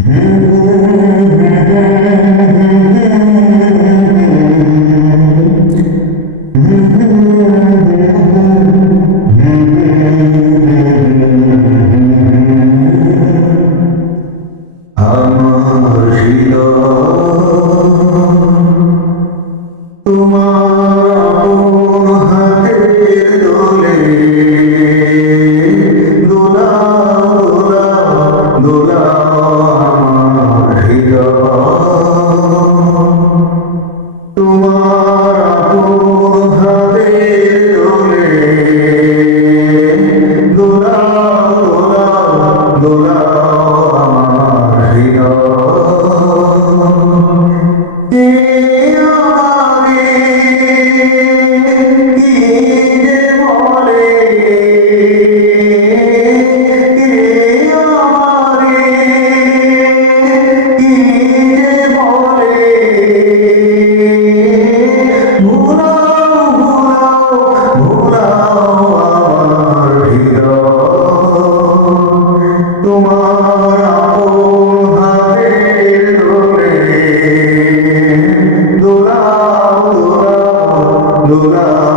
আমার তোমার হাতের দোলে দোলা দোলা দোলা আমার তোমার হাতের দোলে দোলা দোলা দোলা আমার তোমার আপন হাতের দোলে দোলা দোলা দোলা